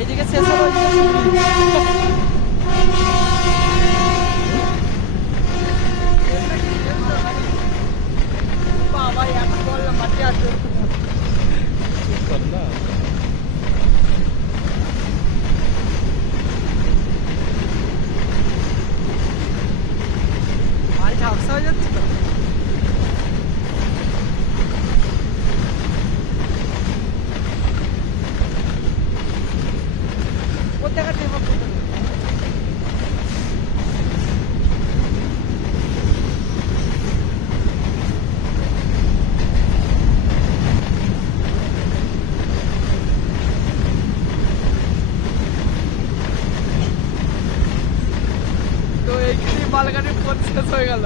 এইদিকে শেষ হলো, বাবা এখন বললাম মাঠে আসবে না মাছ ঝাপসা হয়ে যাচ্ছে তো। কোথাকার টেপ আপ করতে হবে? তো এইখানে মালগাড়ির পথ শেষ হয়ে গেল।